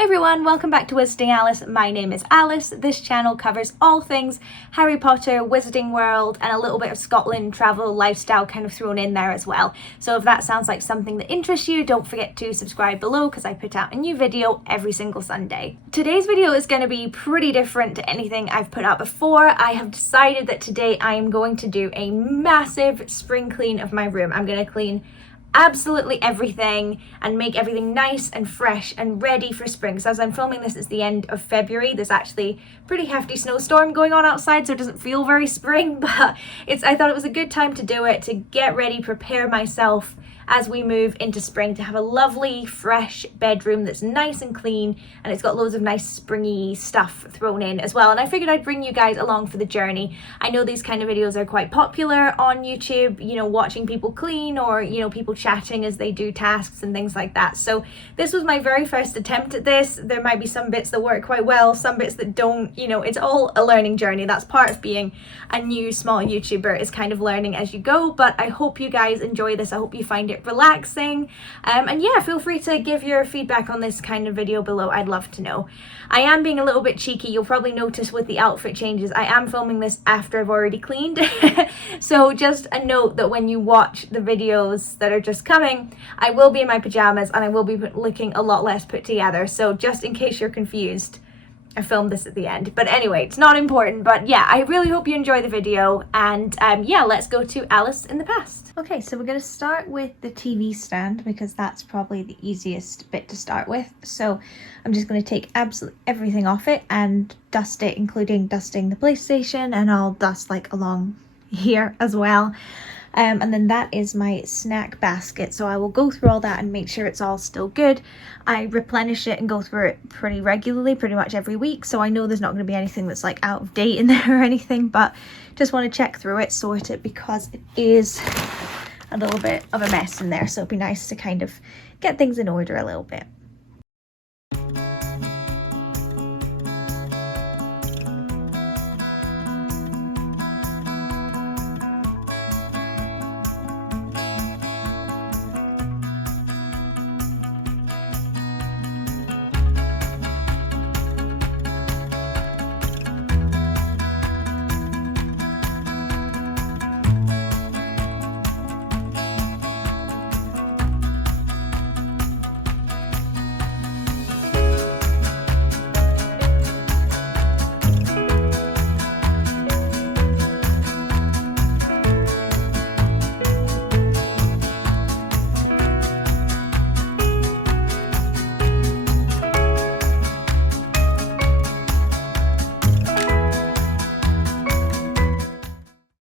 Hey everyone, welcome back to Wizarding Alice. My name is Alice. This channel covers all things Harry Potter, Wizarding World, and a little bit of Scotland travel lifestyle kind of thrown in there as well. So if that sounds like something that interests you, don't forget to subscribe below because I put out a new video every single Sunday. Today's video is going to be pretty different to anything I've put out before. I have decided that today I am going to do a massive spring clean of my room. I'm going to clean absolutely everything and make everything nice and fresh and ready for spring. So as I'm filming this, it's the end of February. There's actually a pretty hefty snowstorm going on outside, so it doesn't feel very spring, but I thought it was a good time to do it, to get ready, prepare myself as we move into spring, to have a lovely fresh bedroom that's nice and clean, and it's got loads of nice springy stuff thrown in as well. And I figured I'd bring you guys along for the journey. I know these kind of videos are quite popular on YouTube, you know, watching people clean or, you know, people chatting as they do tasks and things like that. So this was my very first attempt at this. There might be some bits that work quite well, some bits that don't, you know, it's all a learning journey. That's part of being a new small YouTuber, is kind of learning as you go. But I hope you guys enjoy this. I hope you find it relaxing, and yeah, feel free to give your feedback on this kind of video below. I'd love to know. I am being a little bit cheeky. You'll probably notice with the outfit changes, I am filming this after I've already cleaned. So just a note that when you watch the videos that are just coming, I will be in my pajamas and I will be looking a lot less put together. So just in case you're confused, I filmed this at the end. But anyway, it's not important. But yeah, I really hope you enjoy the video. And yeah, let's go to Alice in the past. Okay, so we're going to start with the TV stand because that's probably the easiest bit to start with. So I'm just going to take absolutely everything off it and dust it, including dusting the PlayStation, and I'll dust like along here as well. And then that is my snack basket, so I will go through all that and make sure it's all still good. I replenish it and go through it pretty regularly, pretty much every week, so I know there's not going to be anything that's like out of date in there or anything, but just want to check through it, sort it, because it is a little bit of a mess in there, so it'd be nice to kind of get things in order a little bit.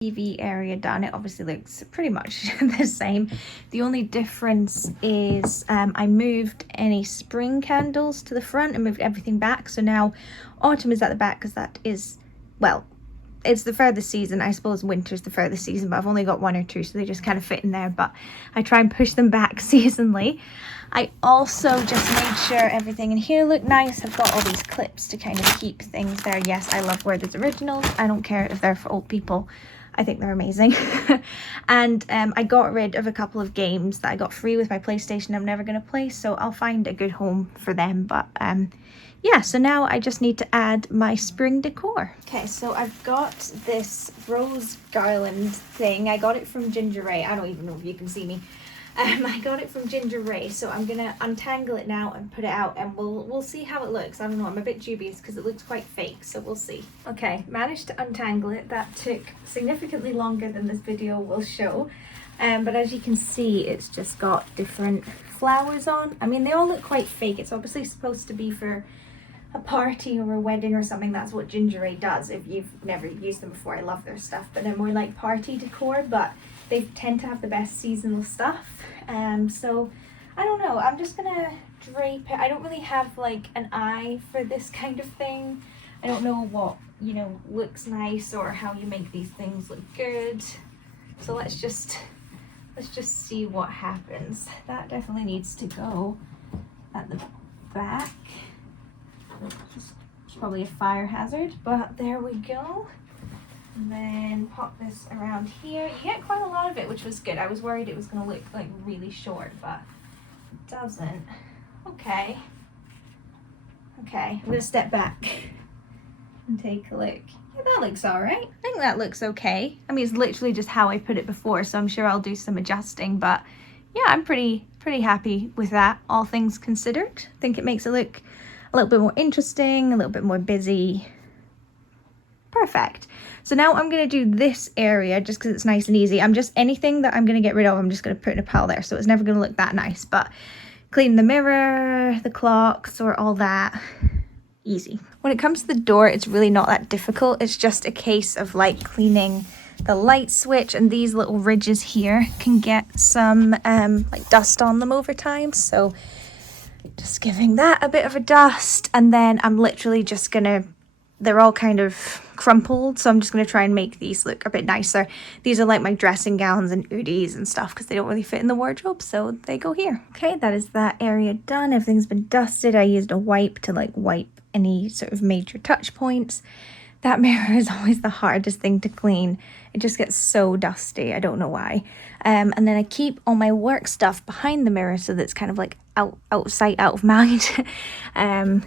TV area done. It obviously looks pretty much the same. The only difference is I moved any spring candles to the front and moved everything back, so now autumn is at the back because that is, well, it's the furthest season. I suppose winter's the furthest season, but I've only got one or two, so they just kind of fit in there, but I try and push them back seasonally. I also just made sure everything in here looked nice. I've got all these clips to kind of keep things there. Yes, I love where there's originals. I don't care if they're for old people. I think they're amazing. And I got rid of a couple of games that I got free with my PlayStation I'm never going to play, so I'll find a good home for them. But yeah, so now I just need to add my spring decor. Okay, so I've got this rose garland thing. I got it from Ginger Ray. I don't even know if you can see me. I got it from Ginger Ray, so I'm gonna untangle it now and put it out, and we'll see how it looks. I don't know, I'm a bit dubious because it looks quite fake, so we'll see. Okay, managed to untangle it. That took significantly longer than this video will show, but as you can see, it's just got different flowers on. I mean, they all look quite fake. It's obviously supposed to be for a party or a wedding or something. That's what Ginger Ray does. If you've never used them before, I love their stuff, but they're more like party decor, but they tend to have the best seasonal stuff. So I don't know, I'm just gonna drape it. I don't really have like an eye for this kind of thing. I don't know what, you know, looks nice or how you make these things look good. So let's just see what happens. That definitely needs to go at the back. It's probably a fire hazard, but there we go. And then pop this around here. You get quite a lot of it, which was good. I was worried it was going to look like really short, but it doesn't. Okay. Okay, I'm gonna step back and take a look. Yeah, that looks all right. I think that looks okay. I mean, it's literally just how I put it before, so I'm sure I'll do some adjusting, but yeah, I'm pretty happy with that, all things considered. I think it makes it look a little bit more interesting, a little bit more busy. Perfect. So now I'm going to do this area just because it's nice and easy. Anything that I'm going to get rid of, I'm just going to put in a pile there, so it's never going to look that nice, but clean the mirror, the clocks, or all that, easy. When it comes to the door, it's really not that difficult. It's just a case of like cleaning the light switch, and these little ridges here can get some like dust on them over time, so just giving that a bit of a dust. And then I'm literally just gonna, they're all kind of crumpled, so I'm just gonna try and make these look a bit nicer. These are like my dressing gowns and hoodies and stuff because they don't really fit in the wardrobe, so they go here. Okay, that is that area done. Everything's been dusted. I used a wipe to like wipe any sort of major touch points. That mirror is always the hardest thing to clean. It just gets so dusty. I don't know why. And then I keep all my work stuff behind the mirror so that it's kind of like out of sight, out of mind.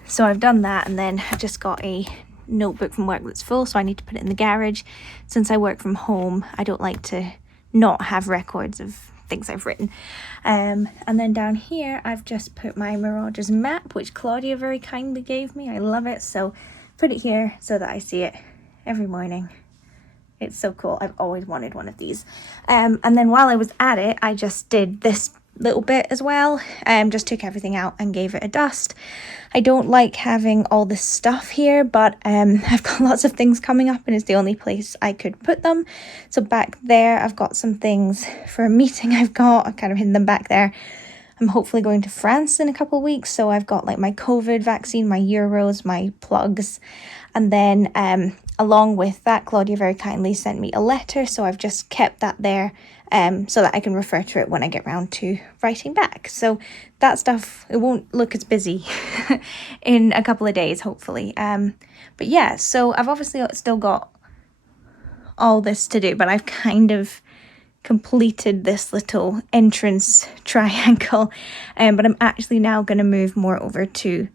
So I've done that, and then I've just got a notebook from work that's full, so I need to put it in the garage. Since I work from home, I don't like to not have records of things I've written. And then down here, I've just put my Mirages map, which Claudia very kindly gave me. I love it, so put it here so that I see it every morning. It's so cool. I've always wanted one of these. And then while I was at it, I just did this little bit as well. Just took everything out and gave it a dust. I don't like having all this stuff here, but I've got lots of things coming up and it's the only place I could put them. So back there, I've got some things for a meeting I've kind of hidden them back there. I'm hopefully going to France in a couple of weeks, so I've got like my COVID vaccine, my euros, my plugs, and then along with that, Claudia very kindly sent me a letter, so I've just kept that there so that I can refer to it when I get round to writing back. So that stuff, it won't look as busy in a couple of days, hopefully. But yeah, so I've obviously still got all this to do, but I've kind of completed this little entrance triangle, but I'm actually now going to move more over to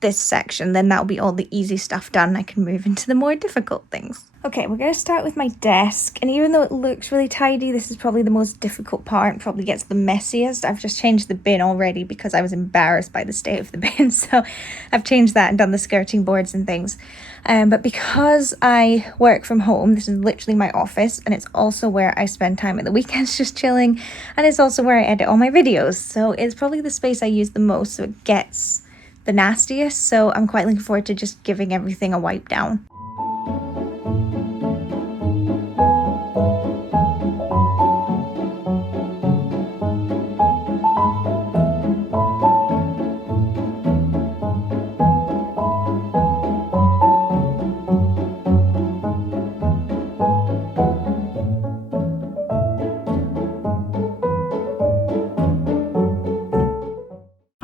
this section. Then that'll be all the easy stuff done. I can move into the more difficult things. Okay, we're going to start with my desk, and even though it looks really tidy, this is probably the most difficult part and probably gets the messiest. I've just changed the bin already because I was embarrassed by the state of the bin, so I've changed that and done the skirting boards and things. But because I work from home, this is literally my office, and it's also where I spend time at the weekends just chilling, and it's also where I edit all my videos, so it's probably the space I use the most, so it gets the nastiest. So I'm quite looking forward to just giving everything a wipe down.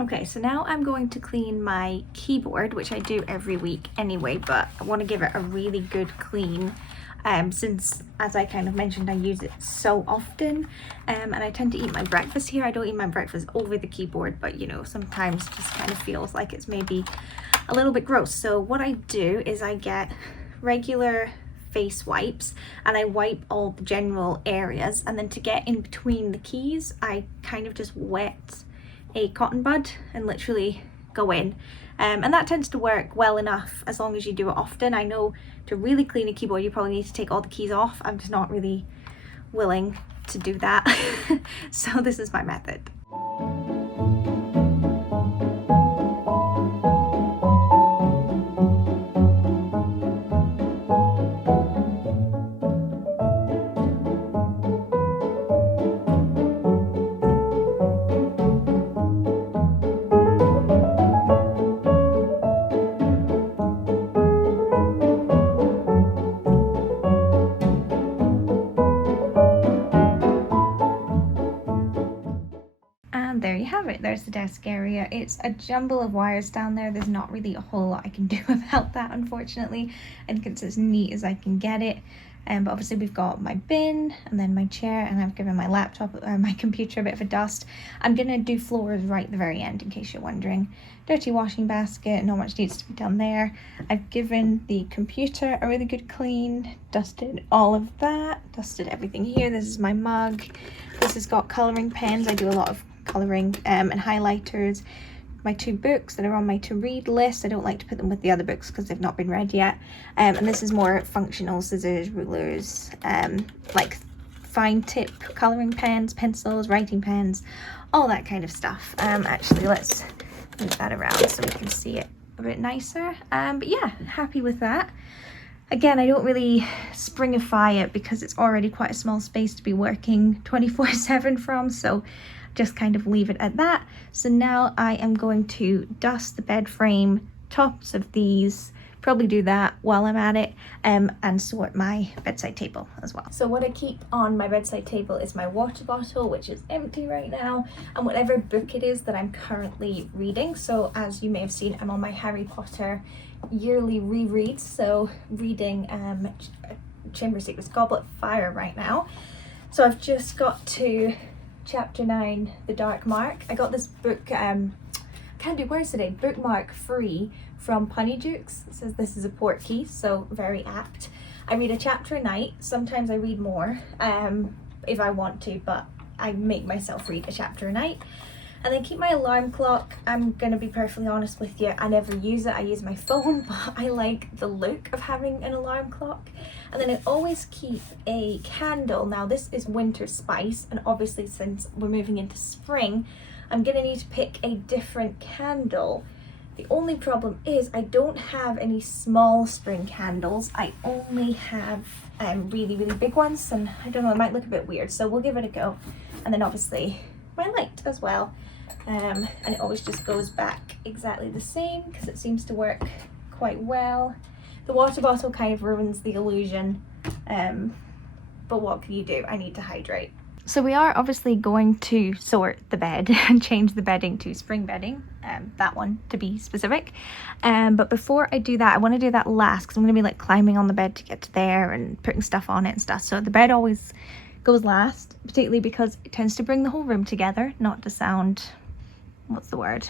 Okay, so now I'm going to clean my keyboard, which I do every week anyway, but I want to give it a really good clean since, as I kind of mentioned, I use it so often, and I tend to eat my breakfast here. I don't eat my breakfast over the keyboard, but you know, sometimes it just kind of feels like it's maybe a little bit gross. So what I do is I get regular face wipes and I wipe all the general areas, and then to get in between the keys, I kind of just wet a cotton bud and literally go in, and that tends to work well enough as long as you do it often. I know to really clean a keyboard you probably need to take all the keys off. I'm just not really willing to do that so this is my method. There you have it. There's the desk area. It's a jumble of wires down there. There's not really a whole lot I can do about that, unfortunately. I think it's as neat as I can get it. But obviously we've got my bin and then my chair, and I've given my laptop, my computer a bit of a dust. I'm gonna do floors right at the very end in case you're wondering. Dirty washing basket, not much needs to be done there. I've given the computer a really good clean, dusted all of that, dusted everything here. This is my mug. This has got colouring pens. I do a lot of colouring and highlighters. My 2 books that are on my to read list. I don't like to put them with the other books because they've not been read yet. And this is more functional: scissors, rulers, like fine tip colouring pens, pencils, writing pens, all that kind of stuff. Actually, let's move that around so we can see it a bit nicer. But yeah, happy with that. Again, I don't really springify it because it's already quite a small space to be working 24/7 from, so just kind of leave it at that. So now I am going to dust the bed frame, tops of these, probably do that while I'm at it, and sort my bedside table as well. So what I keep on my bedside table is my water bottle, which is empty right now, and whatever book it is that I'm currently reading. So as you may have seen, I'm on my Harry Potter yearly rereads, so reading Chamber of Secrets Goblet of Fire right now. So I've just got to Chapter 9, The Dark Mark. I got this book, can't do words today, bookmark free from Punnydukes. It says this is a portkey, so very apt. I read a chapter a night. Sometimes I read more if I want to, but I make myself read a chapter a night. And then keep my alarm clock. I'm gonna be perfectly honest with you, I never use it. I use my phone, but I like the look of having an alarm clock. And then I always keep a candle. Now this is winter spice, and obviously since we're moving into spring, I'm gonna need to pick a different candle. The only problem is I don't have any small spring candles. I only have really, really big ones, and I don't know, it might look a bit weird, so we'll give it a go. And then obviously my light as well. And it always just goes back exactly the same because it seems to work quite well. The water bottle kind of ruins the illusion, but what can you do? I need to hydrate. So we are obviously going to sort the bed and change the bedding to spring bedding, that one to be specific. But before I do that, I want to do that last because I'm going to be like climbing on the bed to get to there and putting stuff on it and stuff. So the bed always goes last, particularly because it tends to bring the whole room together, not to sound, what's the word?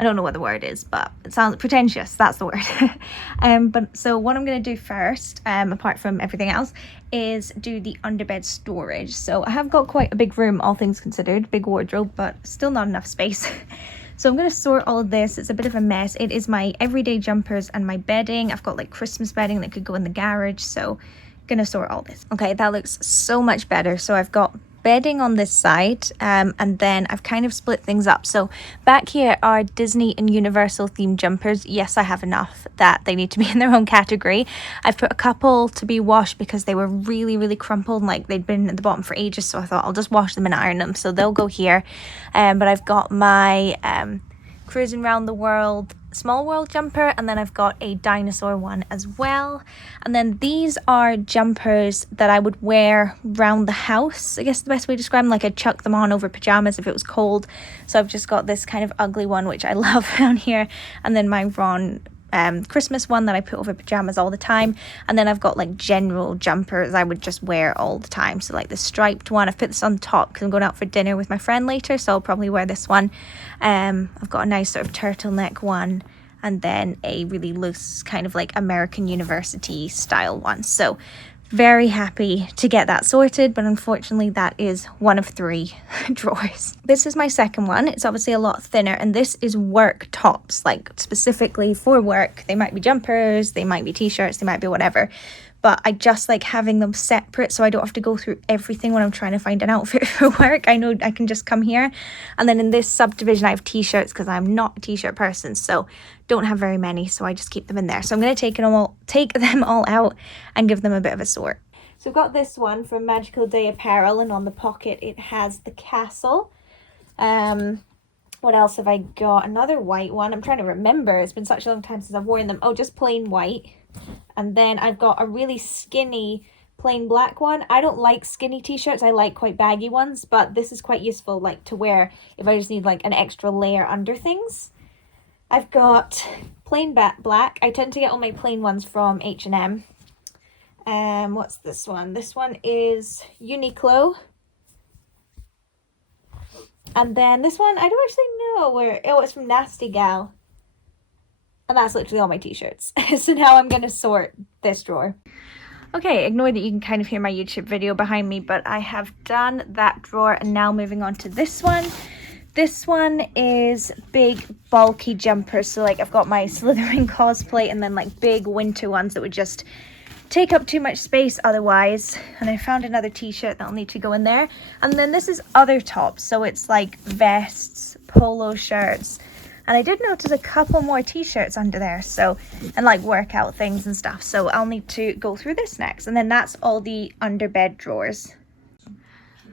I don't know what the word is, but it sounds pretentious, that's the word. But so what I'm going to do first, apart from everything else, is do the underbed storage. So I have got quite a big room, all things considered, big wardrobe, but still not enough space. So I'm going to sort all of this. It's a bit of a mess. It is my everyday jumpers and my bedding. I've got like Christmas bedding that could go in the garage, so gonna sort all this. Okay, that looks so much better. So I've got bedding on this side, and then I've kind of split things up. So back here are Disney and Universal themed jumpers. Yes, I have enough that they need to be in their own category. I've put a couple to be washed because they were really, really crumpled, and like they'd been at the bottom for ages, so I thought I'll just wash them and iron them, so they'll go here. But I've got my Cruising Around the World Small World jumper, and then I've got a dinosaur one as well. And then these are jumpers that I would wear around the house, I guess the best way to describe them. Like I'd chuck them on over pajamas if it was cold. So I've just got this kind of ugly one which I love down here, and then my Ron Christmas one that I put over pajamas all the time. And then I've got like general jumpers I would just wear all the time, so like the striped one. I've put this on top because I'm going out for dinner with my friend later, so I'll probably wear this one. I've got a nice sort of turtleneck one, and then a really loose kind of like American University style one. So very happy to get that sorted, but unfortunately that is one of 3 drawers. This is my second one. It's obviously a lot thinner, and this is work tops, like specifically for work. They might be jumpers, they might be t-shirts, they might be whatever, but I just like having them separate so I don't have to go through everything when I'm trying to find an outfit for work. I know I can just come here. And then in this subdivision I have t-shirts because I'm not a t-shirt person, so don't have very many, so I just keep them in there. So I'm going to take them all out and give them a bit of a sort. So I've got this one from Magical Day Apparel, and on the pocket it has the castle. What else have I got? Another white one. I'm trying to remember. It's been such a long time since I've worn them. Oh, just plain white. And then I've got a really skinny plain black one. I don't like skinny t-shirts. I like quite baggy ones, but this is quite useful like to wear if I just need like an extra layer under things. I've got plain black. I tend to get all my plain ones from H&M. What's this one? This one is Uniqlo. And then this one, I don't actually know where, oh, it's from Nasty Gal. And that's literally all my t-shirts. So now I'm going to sort this drawer. Okay, ignore that you can kind of hear my YouTube video behind me, but I have done that drawer and now moving on to this one. This one is big, bulky jumpers. So like I've got my Slytherin cosplay and then like big winter ones that would just take up too much space otherwise. And I found another t-shirt that'll need to go in there. And then this is other tops. So it's like vests, polo shirts. And I did notice a couple more t-shirts under there, so, and like workout things and stuff. So I'll need to go through this next. And then that's all the underbed drawers.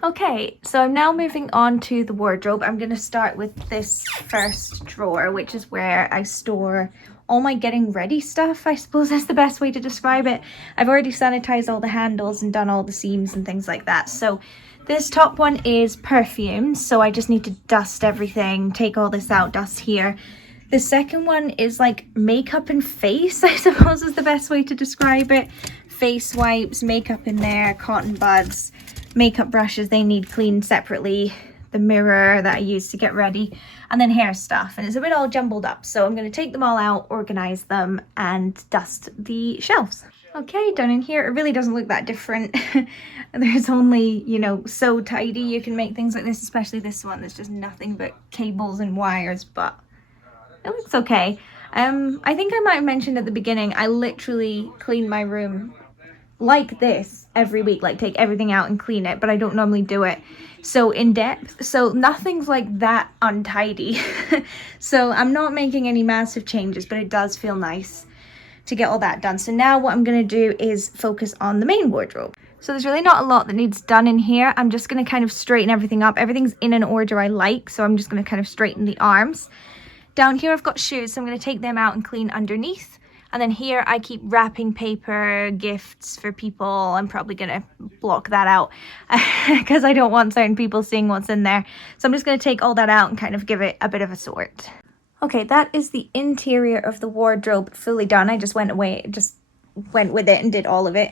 Okay, so I'm now moving on to the wardrobe. I'm going to start with this first drawer, which is where I store all my getting ready stuff. I suppose that's the best way to describe it. I've already sanitized all the handles and done all the seams and things like that. So this top one is perfumes, so I just need to dust everything, take all this out, dust here. The second one is like makeup and face, I suppose is the best way to describe it. Face wipes, makeup in there, cotton buds, makeup brushes, they need cleaned separately, the mirror that I use to get ready, and then hair stuff. And it's a bit all jumbled up, so I'm going to take them all out, organize them, and dust the shelves. Okay, done in here. It really doesn't look that different. There's only, you know, so tidy you can make things like this, especially this one. There's just nothing but cables and wires, but it looks okay. I think I might have mentioned at the beginning, I literally clean my room like this every week, like take everything out and clean it, but I don't normally do it so in depth, so nothing's like that untidy. So I'm not making any massive changes, but it does feel nice to get all that done. So now what I'm going to do is focus on the main wardrobe. So there's really not a lot that needs done in here. I'm just going to kind of straighten everything up. Everything's in an order I like, so I'm just going to kind of straighten the arms. Down here I've got shoes, so I'm going to take them out and clean underneath. And then here I keep wrapping paper, gifts for people. I'm probably going to block that out because I don't want certain people seeing what's in there. So I'm just going to take all that out and kind of give it a bit of a sort. Okay, that is the interior of the wardrobe fully done. I just went with it and did all of it.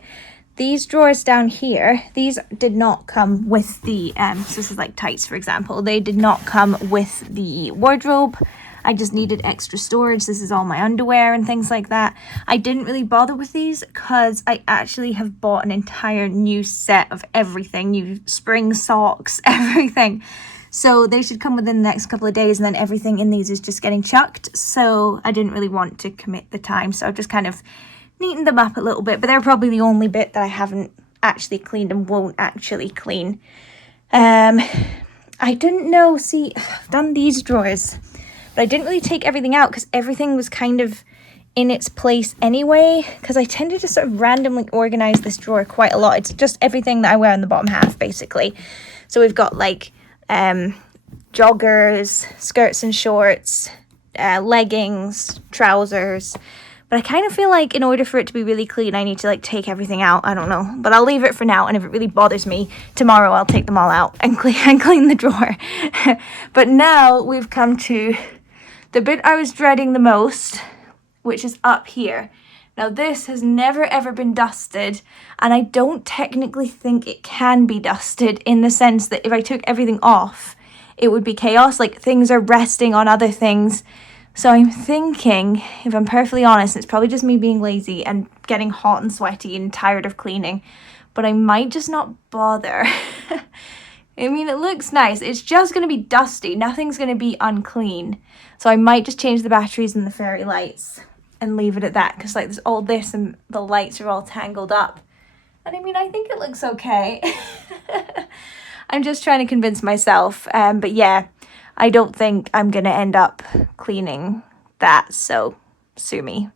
These drawers down here, these did not come with the, so this is like tights, for example. They did not come with the wardrobe. I just needed extra storage. This is all my underwear and things like that. I didn't really bother with these because I actually have bought an entire new set of everything, new spring socks, everything. So they should come within the next couple of days, and then everything in these is just getting chucked. So I didn't really want to commit the time. So I've just kind of neatened them up a little bit, but they're probably the only bit that I haven't actually cleaned and won't actually clean. I didn't know, see, I've done these drawers, but I didn't really take everything out because everything was kind of in its place anyway, because I tended to sort of randomly organize this drawer quite a lot. It's just everything that I wear in the bottom half, basically. So we've got like joggers, skirts and shorts, leggings, trousers. But I kind of feel like in order for it to be really clean, I need to like take everything out. I don't know, but I'll leave it for now. And if it really bothers me, tomorrow I'll take them all out and clean the drawer. But now we've come to the bit I was dreading the most, which is up here. Now this has never ever been dusted, and I don't technically think it can be dusted, in the sense that if I took everything off, it would be chaos. Like things are resting on other things. So I'm thinking, if I'm perfectly honest, it's probably just me being lazy and getting hot and sweaty and tired of cleaning, but I might just not bother. I mean, it looks nice. It's just going to be dusty. Nothing's going to be unclean. So I might just change the batteries and the fairy lights and leave it at that, because like there's all this and the lights are all tangled up. And I mean, I think it looks okay. I'm just trying to convince myself. But yeah, I don't think I'm going to end up cleaning that, so sue me.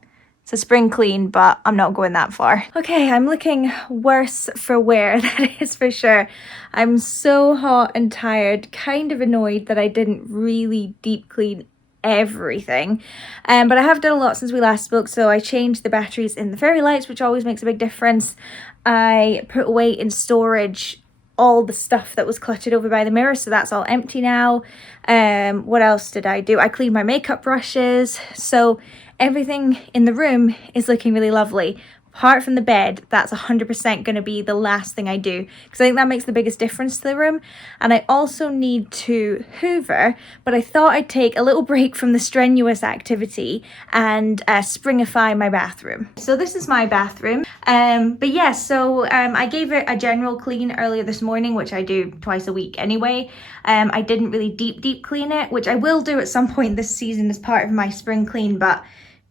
It's a spring clean, but I'm not going that far. Okay, I'm looking worse for wear, that is for sure. I'm so hot and tired, kind of annoyed that I didn't really deep clean everything. But I have done a lot since we last spoke, so I changed the batteries in the fairy lights, which always makes a big difference. I put away in storage all the stuff that was cluttered over by the mirror, so that's all empty now. What else did I do? I cleaned my makeup brushes, so everything in the room is looking really lovely, apart from the bed, that's 100% going to be the last thing I do, because I think that makes the biggest difference to the room. And I also need to hoover, but I thought I'd take a little break from the strenuous activity and springify my bathroom. So this is my bathroom. But yeah, so I gave it a general clean earlier this morning, which I do twice a week anyway. I didn't really deep clean it, which I will do at some point this season as part of my spring clean, but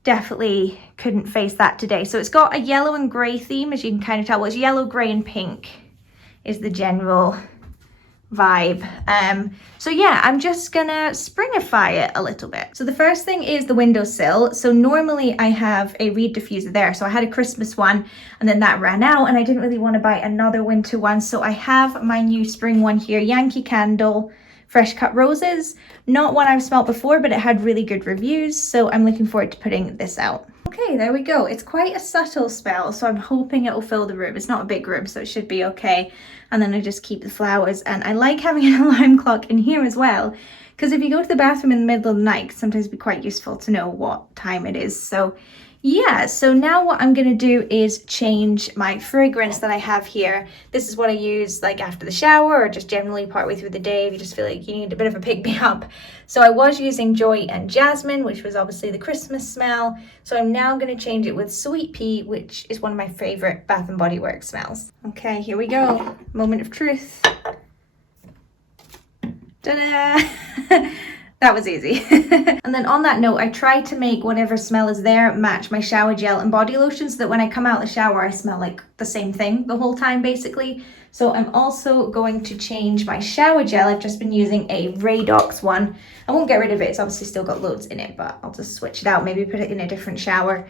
definitely couldn't face that today. So it's got a yellow and grey theme, as you can kind of tell. Well, it's yellow, grey and pink is the general vibe. So yeah, I'm just gonna springify it a little bit. So the first thing is the windowsill. So normally I have a reed diffuser there. So I had a Christmas one and then that ran out and I didn't really want to buy another winter one. So I have my new spring one here, Yankee Candle Fresh Cut Roses. Not one I've smelled before, but it had really good reviews, so I'm looking forward to putting this out. Okay, there we go. It's quite a subtle smell, so I'm hoping it will fill the room. It's not a big room, so it should be okay. And then I just keep the flowers, and I like having an alarm clock in here as well, because if you go to the bathroom in the middle of the night, it can sometimes be quite useful to know what time it is. So yeah, so now what I'm going to do is change my fragrance that I have here. This is what I use like after the shower or just generally partway through the day if you just feel like you need a bit of a pick-me-up. So I was using Joy and Jasmine, which was obviously the Christmas smell. So I'm now going to change it with Sweet Pea, which is one of my favorite Bath & Body Works smells. Okay, here we go. Moment of truth. Ta-da! That was easy. And then on that note, I tried to make whatever smell is there match my shower gel and body lotion so that when I come out of the shower, I smell like the same thing the whole time, basically. So I'm also going to change my shower gel. I've just been using a Radox one. I won't get rid of it. It's obviously still got loads in it, but I'll just switch it out, maybe put it in a different shower.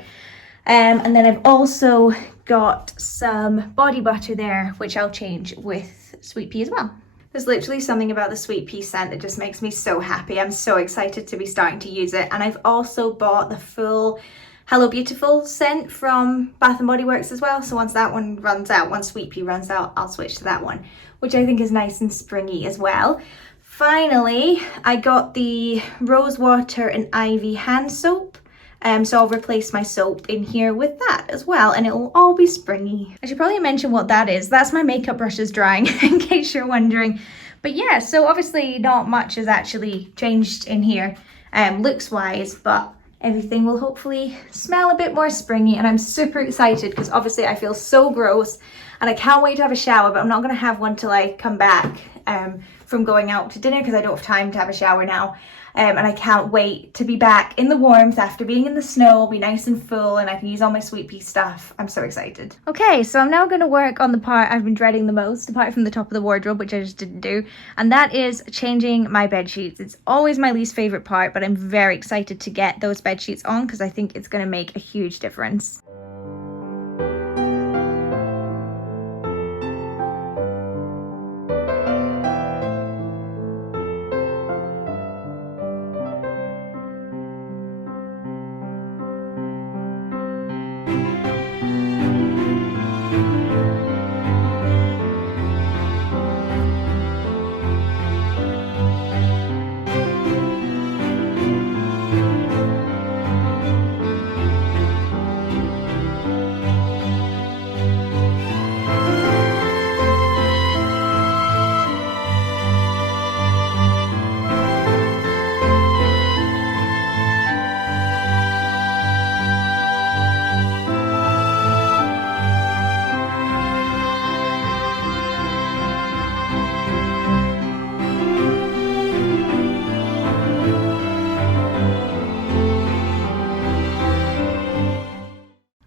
And then I've also got some body butter there, which I'll change with Sweet Pea as well. There's literally something about the Sweet Pea scent that just makes me so happy. I'm so excited to be starting to use it. And I've also bought the full Hello Beautiful scent from Bath & Body Works as well. So once that one runs out, once Sweet Pea runs out, I'll switch to that one, which I think is nice and springy as well. Finally, I got the Rose Water and Ivy hand soap. So I'll replace my soap in here with that as well, and it'll all be springy. I should probably mention what that is. That's my makeup brushes drying, in case you're wondering. But yeah, so obviously not much has actually changed in here, looks wise, but everything will hopefully smell a bit more springy, and I'm super excited because obviously I feel so gross and I can't wait to have a shower, but I'm not going to have one till I come back from going out to dinner because I don't have time to have a shower now. And I can't wait to be back in the warmth after being in the snow. I'll be nice and full and I can use all my Sweet Pea stuff. I'm so excited. Okay, so I'm now going to work on the part I've been dreading the most, apart from the top of the wardrobe, which I just didn't do. And that is changing my bed sheets. It's always my least favorite part, but I'm very excited to get those bed sheets on because I think it's going to make a huge difference.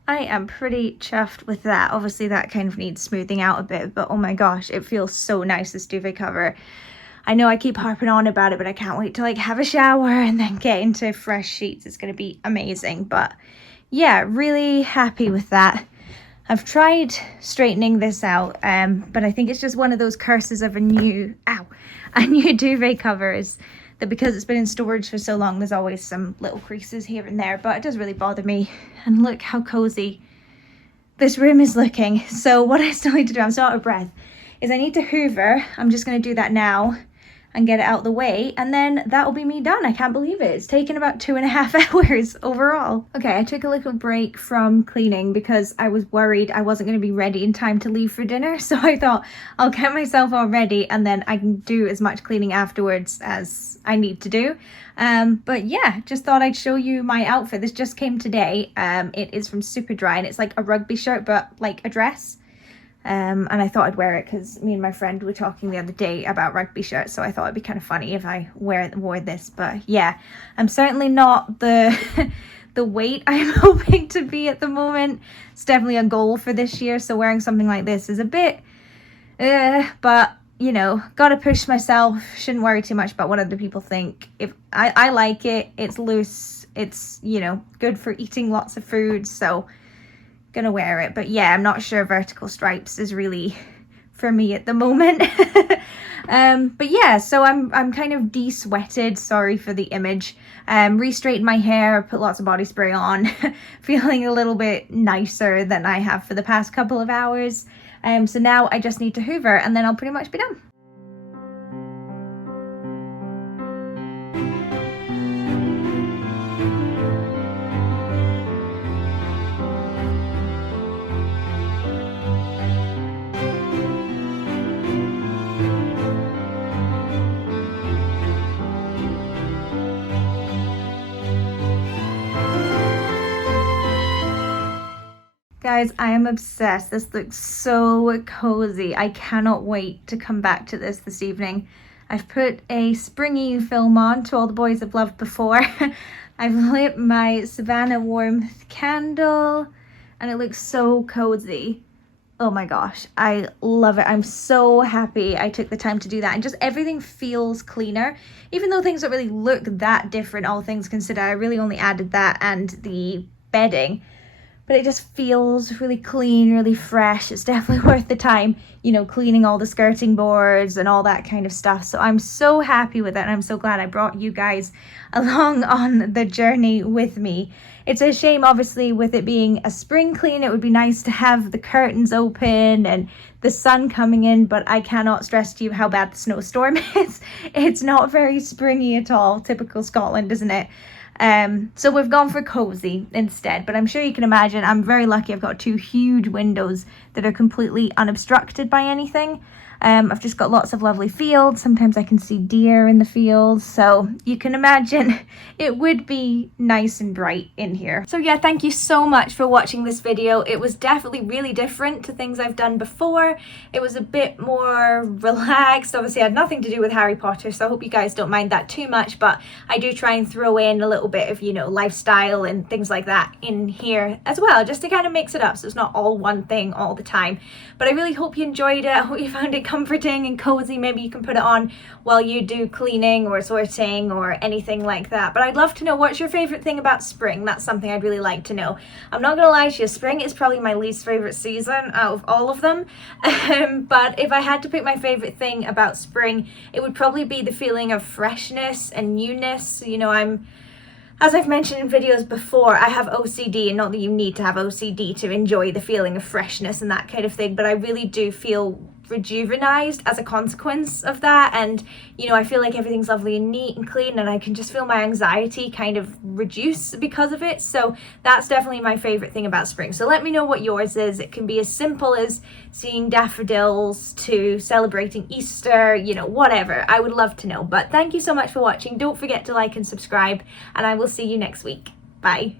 I am pretty chuffed with that. Obviously that kind of needs smoothing out a bit, but oh my gosh, it feels so nice, this duvet cover. I know I keep harping on about it, but I can't wait to like have a shower and then get into fresh sheets. It's going to be amazing. But yeah, really happy with that. I've tried straightening this out, but I think it's just one of those curses of a new duvet cover is that because it's been in storage for so long, there's always some little creases here and there, but it does really bother me. And look how cozy this room is looking. So what I still need to do, I'm so out of breath, is I need to hoover. I'm just going to do that now. and get it out the way, and then that'll be me done. I can't believe it. It's taken about 2.5 hours overall. Okay, I took a little break from cleaning because I was worried I wasn't going to be ready in time to leave for dinner, so I thought I'll get myself all ready and then I can do as much cleaning afterwards as I need to do. But yeah, just thought I'd show you my outfit. This just came today. It is from Superdry and it's like a rugby shirt but like a dress. And I thought I'd wear it because me and my friend were talking the other day about rugby shirts, so I thought it'd be kind of funny if I wore this. But yeah, I'm certainly not the the weight I'm hoping to be at the moment. It's definitely a goal for this year, so wearing something like this is a bit but you know, gotta push myself. Shouldn't worry too much about what other people think. If I like it, it's loose, it's, you know, good for eating lots of food, so gonna wear it. But yeah, I'm not sure vertical stripes is really for me at the moment. But yeah, so I'm kind of de-sweated, sorry for the image. Re-straightened my hair, put lots of body spray on, feeling a little bit nicer than I have for the past couple of hours. So now I just need to hoover and then I'll pretty much be done. Guys, I am obsessed. This looks so cozy. I cannot wait to come back to this evening. I've put a springy film on, To All the Boys I've Loved Before. I've lit my Savannah Warmth candle and it looks so cozy. Oh my gosh, I love it. I'm so happy I took the time to do that, and just everything feels cleaner. Even though things don't really look that different, all things considered, I really only added that and the bedding. But it just feels really clean, really fresh. It's definitely worth the time, you know, cleaning all the skirting boards and all that kind of stuff. So I'm so happy with it, and I'm so glad I brought you guys along on the journey with me. It's a shame, obviously, with it being a spring clean, it would be nice to have the curtains open and the sun coming in, but I cannot stress to you how bad the snowstorm is. It's not very springy at all. Typical Scotland, isn't it? So we've gone for cozy instead, but I'm sure you can imagine I'm very lucky. I've got 2 huge windows that are completely unobstructed by anything. I've just got lots of lovely fields. Sometimes I can see deer in the fields, so you can imagine it would be nice and bright in here. So yeah, thank you so much for watching this video. It was definitely really different to things I've done before. It was a bit more relaxed. Obviously, it had nothing to do with Harry Potter, so I hope you guys don't mind that too much, but I do try and throw in a little bit of, you know, lifestyle and things like that in here as well, just to kind of mix it up so it's not all one thing all the time. But I really hope you enjoyed it. I hope you found it comforting and cozy. Maybe you can put it on while you do cleaning or sorting or anything like that. But I'd love to know, what's your favorite thing about spring? That's something I'd really like to know. I'm not gonna lie to you, spring is probably my least favorite season out of all of them. But if I had to pick my favorite thing about spring, it would probably be the feeling of freshness and newness. You know, as I've mentioned in videos before, I have OCD, and not that you need to have OCD to enjoy the feeling of freshness and that kind of thing, but I really do feel rejuvenized as a consequence of that. And you know, I feel like everything's lovely and neat and clean, and I can just feel my anxiety kind of reduce because of it. So that's definitely my favorite thing about spring. So let me know what yours is. It can be as simple as seeing daffodils to celebrating Easter, you know, whatever. I would love to know. But thank you so much for watching. Don't forget to like and subscribe, and I will see you next week. Bye.